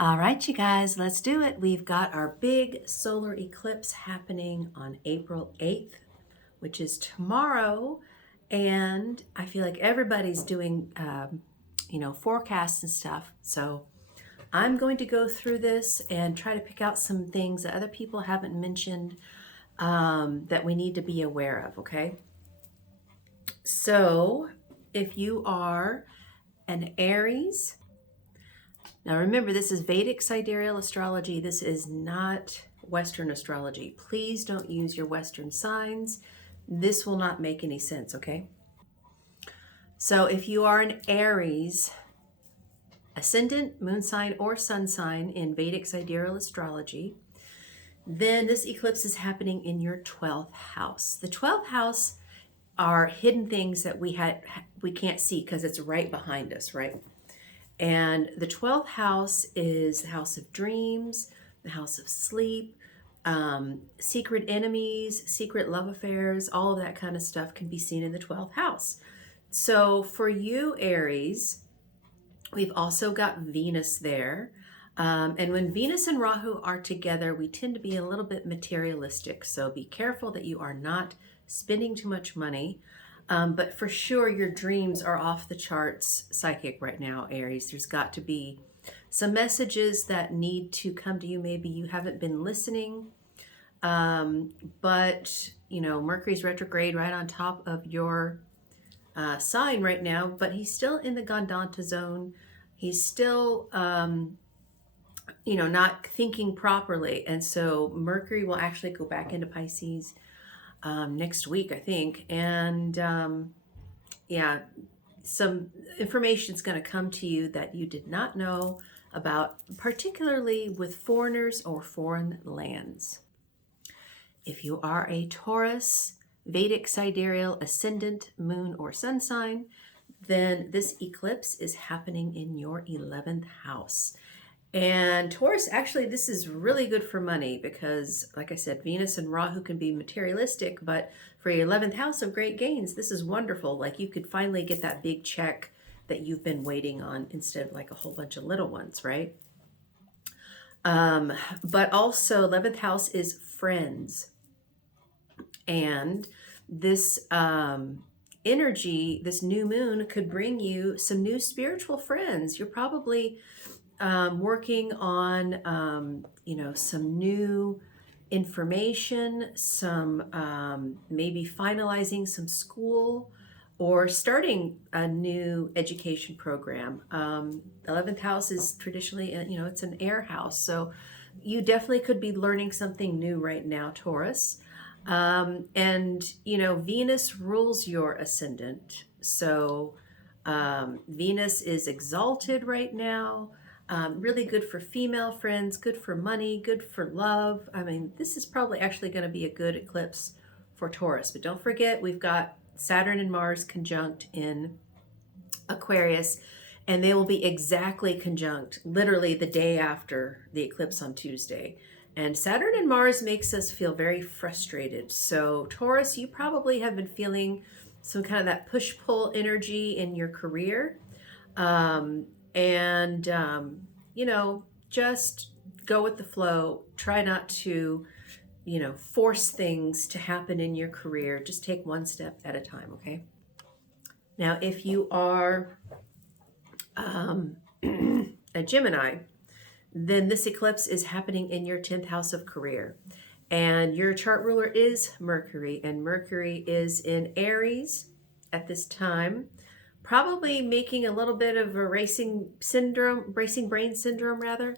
All right, you guys, let's do it. We've got our big solar eclipse happening on April 8th, which is tomorrow. And I feel like everybody's doing, forecasts and stuff. So I'm going to go through this and try to pick out some things that other people haven't mentioned that we need to be aware of, okay? So if you are an Aries, now remember, this is Vedic Sidereal Astrology. This is not Western astrology. Please don't use your Western signs. This will not make any sense, okay? So if you are an Aries, ascendant, moon sign, or sun sign in Vedic Sidereal Astrology, then this eclipse is happening in your 12th house. The 12th house are hidden things that we can't see because it's right behind us, right? And the 12th house is the house of dreams, the house of sleep, secret enemies, secret love affairs, all of that kind of stuff can be seen in the 12th house. So for you, Aries, we've also got Venus there. And when Venus and Rahu are together, we tend to be a little bit materialistic. So be careful that you are not spending too much money. But for sure, your dreams are off the charts psychic right now, Aries. There's got to be some messages that need to come to you. Maybe you haven't been listening, but Mercury's retrograde right on top of your sign right now, but he's still in the Gandanta zone. He's still, not thinking properly. And so Mercury will actually go back into Pisces next week, I think. And some information is going to come to you that you did not know about, particularly with foreigners or foreign lands. If you are a Taurus, Vedic Sidereal Ascendant, Moon, or Sun sign, then this eclipse is happening in your 11th house. And Taurus, actually, this is really good for money because, like I said, Venus and Rahu can be materialistic, but for your 11th house of great gains, this is wonderful. Like you could finally get that big check that you've been waiting on instead of like a whole bunch of little ones, right? But also 11th house is friends. And this energy, this new moon could bring you some new spiritual friends. You're probably working on, some new information, some maybe finalizing some school or starting a new education program. 11th house is traditionally, it's an air house. So you definitely could be learning something new right now, Taurus. Venus rules your ascendant. So Venus is exalted right now. Really good for female friends, good for money, good for love. I mean, this is probably actually going to be a good eclipse for Taurus. But don't forget, we've got Saturn and Mars conjunct in Aquarius, and they will be exactly conjunct literally the day after the eclipse on Tuesday. And Saturn and Mars makes us feel very frustrated. So Taurus, you probably have been feeling some kind of that push-pull energy in your career. Just go with the flow. Try not to, force things to happen in your career. Just take one step at a time, okay? Now, if you are a Gemini, then this eclipse is happening in your 10th house of career. And your chart ruler is Mercury, and Mercury is in Aries at this time, probably making a little bit of a racing brain syndrome rather,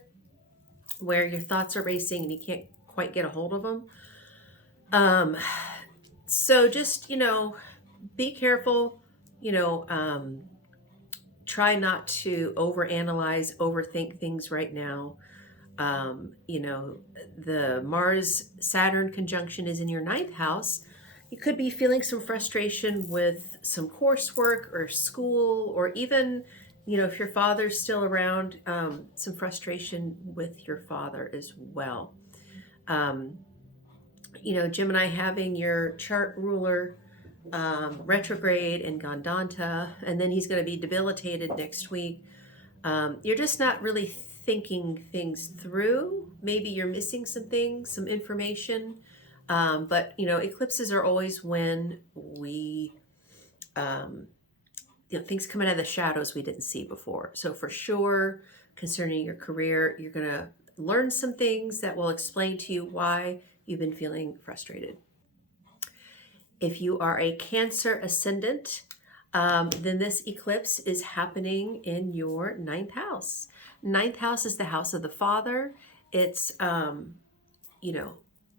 where your thoughts are racing and you can't quite get a hold of them. So just, be careful, try not to overanalyze, overthink things right now. The Mars-Saturn conjunction is in your 9th house. You could be feeling some frustration with some coursework or school, or even, if your father's still around, some frustration with your father as well. Gemini having your chart ruler retrograde in Gandanta, and then he's going to be debilitated next week. You're just not really thinking things through. Maybe you're missing some things, some information. But eclipses are always when we, um, things come out of the shadows we didn't see before. So for sure, concerning your career, you're going to learn some things that will explain to you why you've been feeling frustrated. If you are a Cancer ascendant, then this eclipse is happening in your ninth house. Ninth house is the house of the father. It's,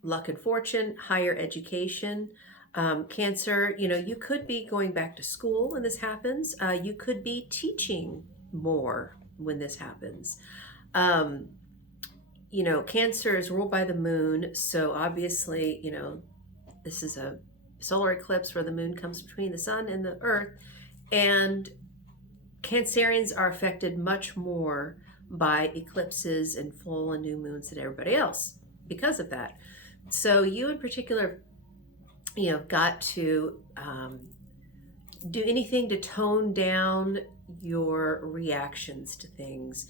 luck and fortune, higher education. Cancer, you could be going back to school when this happens. You could be teaching more when this happens. Cancer is ruled by the moon. So obviously, this is a solar eclipse where the moon comes between the sun and the earth. And Cancerians are affected much more by eclipses and full and new moons than everybody else because of that. So you in particular, got to do anything to tone down your reactions to things.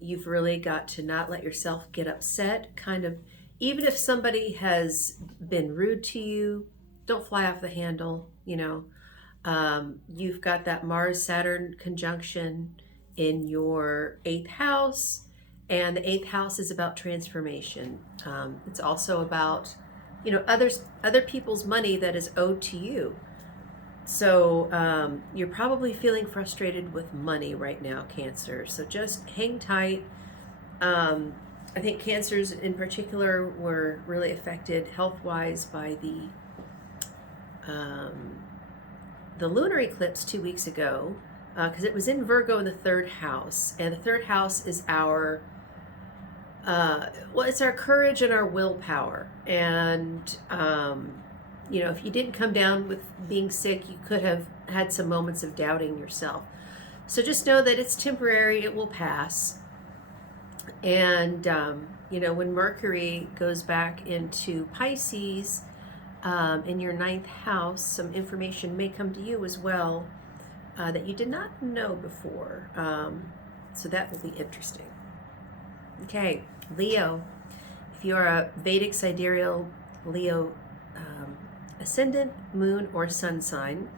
You've really got to not let yourself get upset. Kind of, even if somebody has been rude to you, don't fly off the handle. You've got that Mars-Saturn conjunction in your 8th house, and the 8th house is about transformation. It's also about, other people's money that is owed to you. So you're probably feeling frustrated with money right now, Cancer. So just hang tight. I think Cancers in particular were really affected health-wise by the lunar eclipse 2 weeks ago, because it was in Virgo in the 3rd house, and the 3rd house is our it's our courage and our willpower. And if you didn't come down with being sick, you could have had some moments of doubting yourself. So just know that it's temporary, it will pass. And when Mercury goes back into Pisces, in your 9th house, some information may come to you as well that you did not know before. So that will be interesting. Okay, Leo. If you are a Vedic Sidereal Leo ascendant, moon, or sun sign,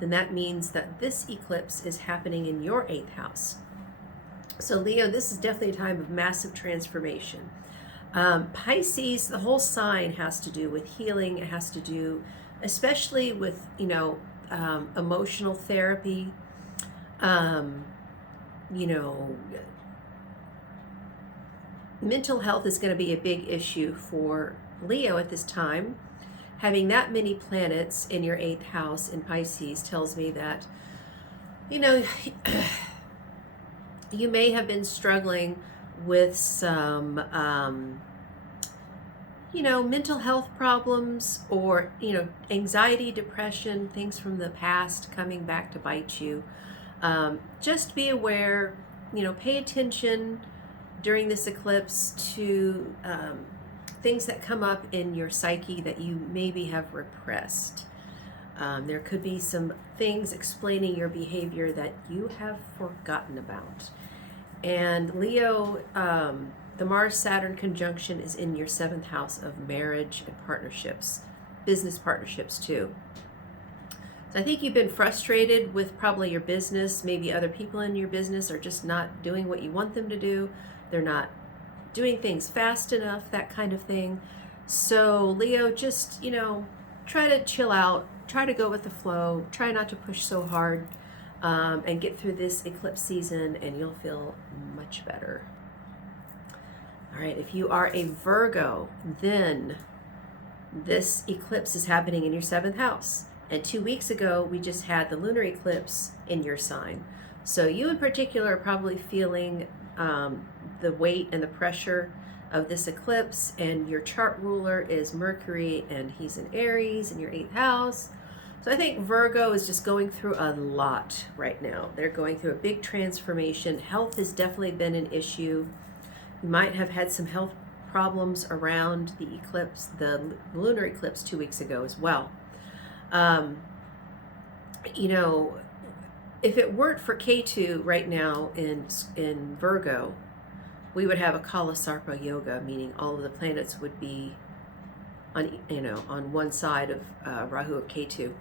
then that means that this eclipse is happening in your 8th house. So Leo, this is definitely a time of massive transformation. Pisces, the whole sign has to do with healing. It has to do, especially with, emotional therapy. Mental health is going to be a big issue for Leo at this time. Having that many planets in your 8th house in Pisces tells me that, you may have been struggling with some, mental health problems, or, anxiety, depression, things from the past coming back to bite you. Just be aware, pay attention during this eclipse to things that come up in your psyche that you maybe have repressed. There could be some things explaining your behavior that you have forgotten about. And Leo, the Mars-Saturn conjunction is in your 7th house of marriage and partnerships, business partnerships too. So I think you've been frustrated with probably your business. Maybe other people in your business are just not doing what you want them to do. They're not doing things fast enough, that kind of thing. So Leo, just, try to chill out, try to go with the flow, try not to push so hard, and get through this eclipse season, and you'll feel much better. All right, if you are a Virgo, then this eclipse is happening in your 7th house. And 2 weeks ago, we just had the lunar eclipse in your sign. So you in particular are probably feeling the weight and the pressure of this eclipse, and your chart ruler is Mercury, and he's in Aries in your 8th house. So I think Virgo is just going through a lot right now. They're going through a big transformation. Health has definitely been an issue. You might have had some health problems around the eclipse, the lunar eclipse 2 weeks ago as well. if it weren't for K2 right now in Virgo, we would have a Kalasarpa yoga, meaning all of the planets would be on, on one side of Rahu of K2.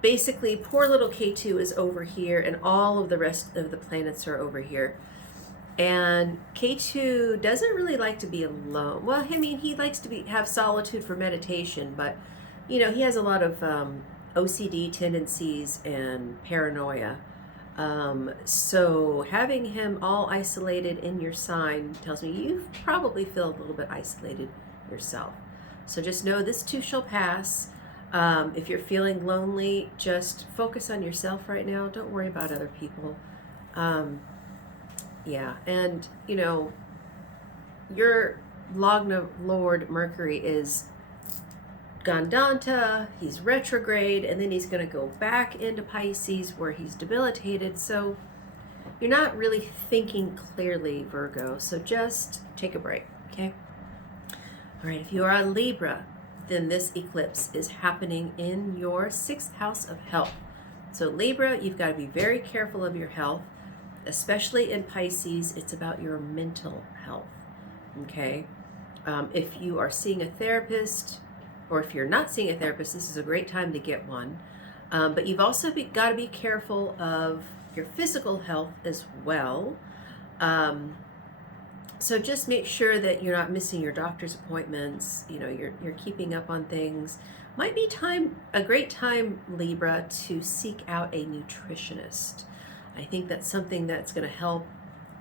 Basically, poor little K2 is over here, and all of the rest of the planets are over here. And K2 doesn't really like to be alone. Well, I mean, he likes to have solitude for meditation, but he has a lot of OCD tendencies and paranoia. So having him all isolated in your sign tells me you probably feel a little bit isolated yourself. So just know this too shall pass. If you're feeling lonely, just focus on yourself right now. Don't worry about other people. Yeah, and your Lagna Lord Mercury is Gandanta, he's retrograde, and then he's going to go back into Pisces where he's debilitated. So you're not really thinking clearly, Virgo. So just take a break, okay? All right, if you are a Libra, then this eclipse is happening in your 6th house of health. So Libra, you've got to be very careful of your health, especially in Pisces. It's about your mental health, okay? If you are seeing a therapist, or if you're not seeing a therapist, this is a great time to get one. But you've also got to be careful of your physical health as well. So just make sure that you're not missing your doctor's appointments. You're keeping up on things. Might be a great time, Libra, to seek out a nutritionist. I think that's something that's going to help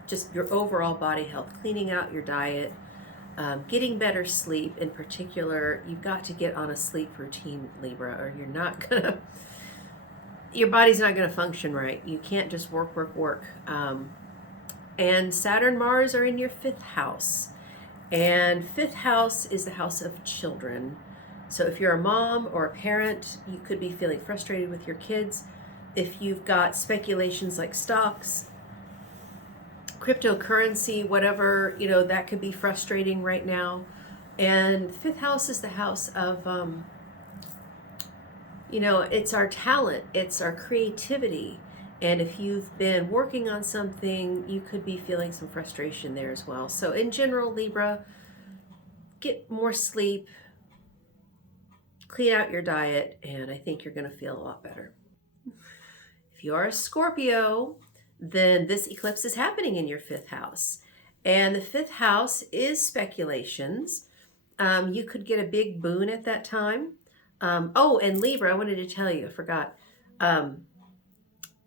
just your overall body health, cleaning out your diet, getting better sleep. In particular, you've got to get on a sleep routine, Libra, or you're not gonna, your body's not gonna function right. You can't just work. And Saturn, Mars are in your 5th house. And 5th house is the house of children. So if you're a mom or a parent, you could be feeling frustrated with your kids. If you've got speculations like stocks, cryptocurrency, whatever, that could be frustrating right now. And 5th house is the house of, it's our talent, it's our creativity. And if you've been working on something, you could be feeling some frustration there as well. So in general, Libra, get more sleep, clean out your diet, and I think you're going to feel a lot better. If you are a Scorpio, then this eclipse is happening in your 5th house. And the 5th house is speculations. You could get a big boon at that time. And Libra, I wanted to tell you, I forgot.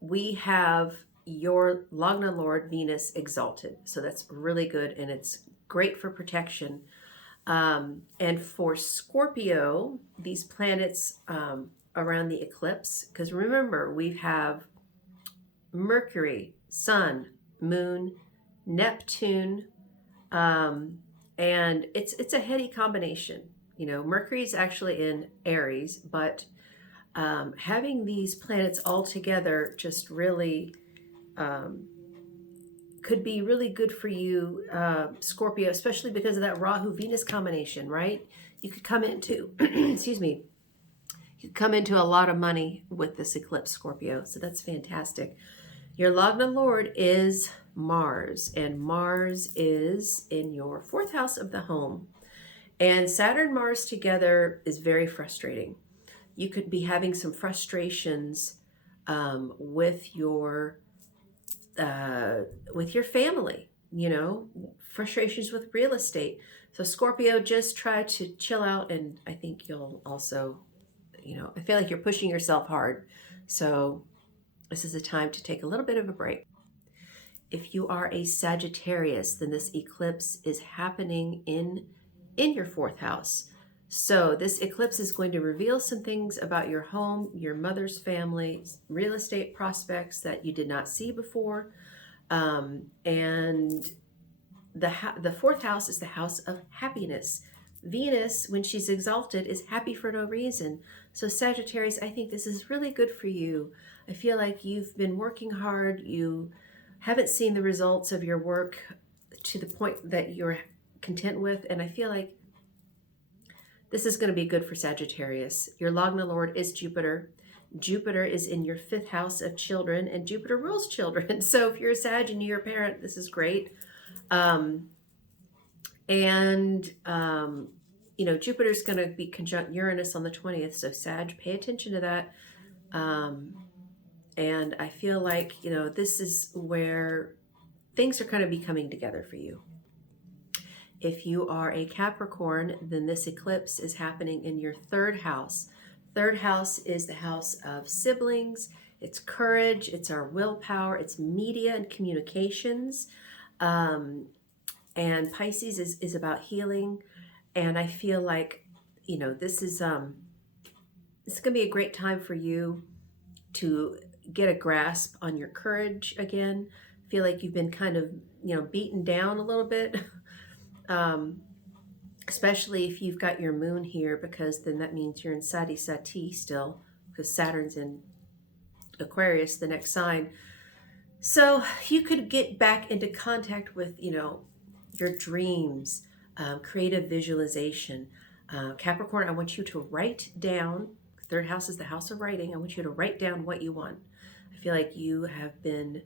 We have your Lagna Lord Venus exalted. So that's really good, and it's great for protection. And for Scorpio, these planets around the eclipse, because remember, we have Mercury, Sun, Moon, Neptune, and it's a heady combination. Mercury is actually in Aries, but having these planets all together just really could be really good for you, Scorpio, especially because of that Rahu-Venus combination, right? You could come into, excuse me, you could come into a lot of money with this eclipse, Scorpio. So that's fantastic. Your Lagna Lord is Mars, and Mars is in your 4th house of the home. And Saturn, Mars together is very frustrating. You could be having some frustrations with your family, frustrations with real estate. So Scorpio, just try to chill out, and I think you'll also, I feel like you're pushing yourself hard. So this is a time to take a little bit of a break. If you are a Sagittarius, then this eclipse is happening in your 4th house. So this eclipse is going to reveal some things about your home, your mother's family, real estate prospects that you did not see before. And the 4th house is the house of happiness. Venus, when she's exalted, is happy for no reason. So Sagittarius, I think this is really good for you. I feel like you've been working hard. You haven't seen the results of your work to the point that you're content with. And I feel like this is going to be good for Sagittarius. Your Lagna Lord is Jupiter. Jupiter is in your 5th house of children, and Jupiter rules children. So if you're a Sag and you're a parent, this is great. You know, Jupiter's going to be conjunct Uranus on the 20th. So Sag, pay attention to that. And I feel like, you know, this is where things are going to be coming together for you. If you are a Capricorn, then this eclipse is happening in your 3rd house. 3rd house is the house of siblings. It's courage. It's our willpower. It's media and communications. And Pisces is about healing. And I feel like, you know, this is going to be a great time for you to get a grasp on your courage again. I feel like you've been kind of, you know, beaten down a little bit. Especially if you've got your moon here, because then that means you're in Sadi Sati still, because Saturn's in Aquarius, the next sign. So you could get back into contact with, you know, your dreams, creative visualization. Capricorn, I want you to write down, 3rd house is the house of writing. I want you to write down what you want. I feel like you have been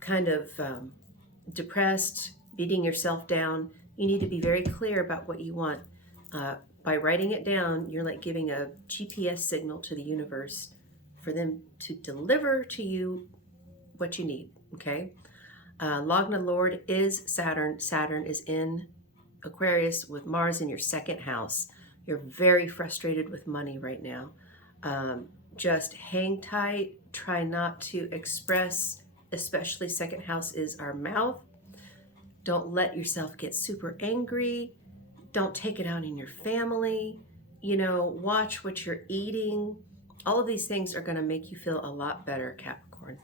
kind of depressed, beating yourself down. You need to be very clear about what you want. By writing it down, you're like giving a GPS signal to the universe for them to deliver to you what you need, okay? Lagna Lord is Saturn. Saturn is in Aquarius with Mars in your 2nd house. You're very frustrated with money right now. Just hang tight. Try not to express, especially 2nd house is our mouth. Don't let yourself get super angry. Don't take it out in your family. You know, watch what you're eating. All of these things are going to make you feel a lot better, Capricorn.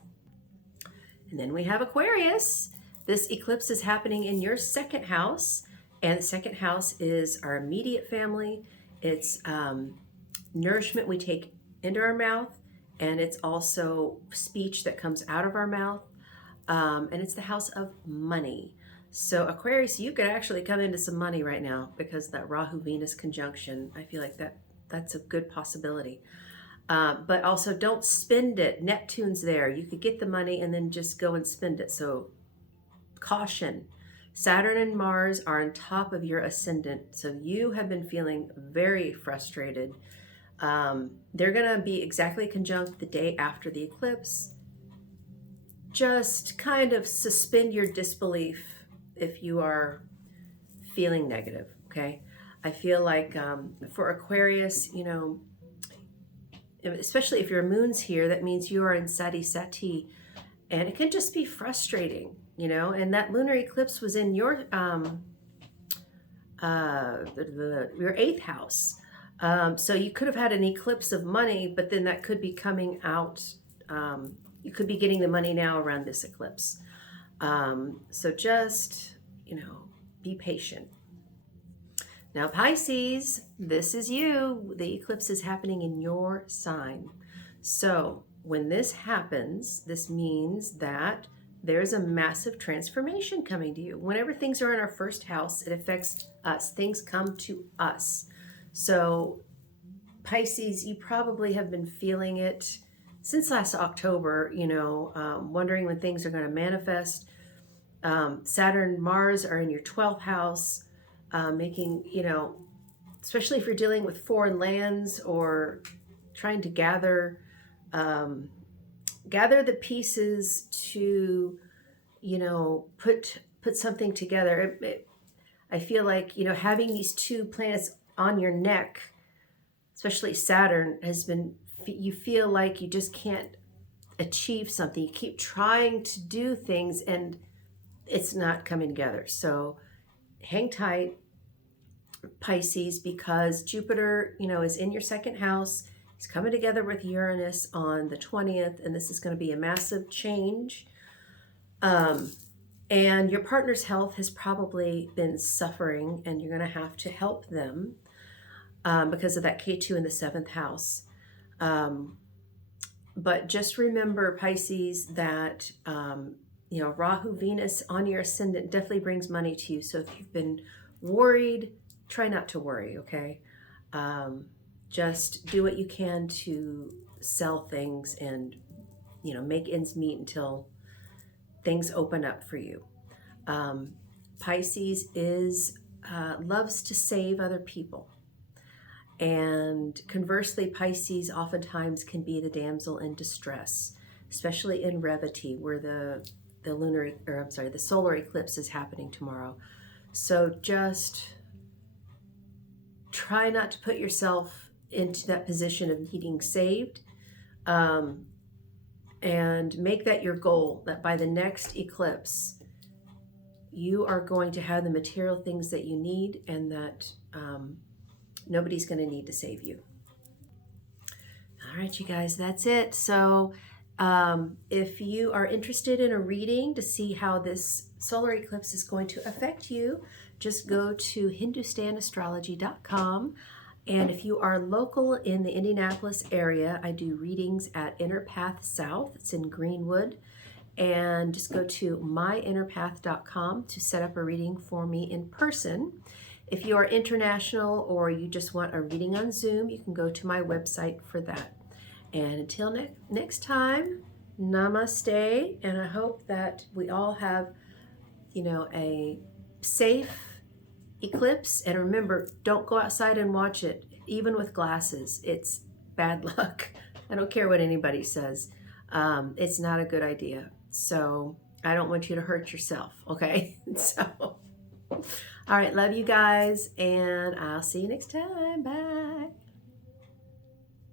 And then we have Aquarius. This eclipse is happening in your 2nd house. And the 2nd house is our immediate family. It's nourishment we take into our mouth. And it's also speech that comes out of our mouth. And it's the house of money. So Aquarius, you could actually come into some money right now because that Rahu-Venus conjunction. I feel like that's a good possibility. But also don't spend it. Neptune's there. You could get the money and then just go and spend it. So caution. Saturn and Mars are on top of your ascendant. So you have been feeling very frustrated. They're going to be exactly conjunct the day after the eclipse. Just kind of suspend your disbelief if you are feeling negative, okay? I feel like for Aquarius, you know, especially if your moon's here, that means you are in Sadi Sati, and it can just be frustrating, you know, and that lunar eclipse was in your 8th house. So you could have had an eclipse of money, but then that could be coming out. You could be getting the money now around this eclipse. So just, you know, be patient. Now, Pisces, this is you. The eclipse is happening in your sign. So when this happens, this means that there's a massive transformation coming to you. Whenever things are in our 1st house, it affects us. Things come to us. So Pisces, you probably have been feeling it since last October, you know, wondering when things are going to manifest. Saturn, Mars are in your 12th house, making, you know, especially if you're dealing with foreign lands or trying to gather the pieces to, you know, put something together. I feel like, you know, having these 2 planets on your neck, especially Saturn, has been, you feel like you just can't achieve something. You keep trying to do things and it's not coming together. So hang tight, Pisces, because Jupiter, you know, is in your 2nd house. He's coming together with Uranus on the 20th, and this is going to be a massive change. And your partner's health has probably been suffering, and you're going to have to help them because of that K2 in the 7th house. But just remember, Pisces, that you know, Rahu, Venus on your ascendant definitely brings money to you. So if you've been worried, try not to worry, okay? Just do what you can to sell things and, make ends meet until things open up for you. Pisces loves to save other people. And conversely, Pisces oftentimes can be the damsel in distress, especially in Revati, where the solar eclipse is happening tomorrow. So just try not to put yourself into that position of needing saved, and make that your goal, that by the next eclipse, you are going to have the material things that you need, and that nobody's going to need to save you. All right, you guys, that's it. So if you are interested in a reading to see how this solar eclipse is going to affect you, just go to hindustanastrology.com. And if you are local in the Indianapolis area, I do readings at Inner Path South. It's in Greenwood. And just go to myinnerpath.com to set up a reading for me in person. If you are international or you just want a reading on Zoom, you can go to my website for that. And until next time, namaste. And I hope that we all have, a safe eclipse. And remember, don't go outside and watch it, even with glasses. It's bad luck. I don't care what anybody says. It's not a good idea. So I don't want you to hurt yourself, okay? So, all right, love you guys, and I'll see you next time. Bye.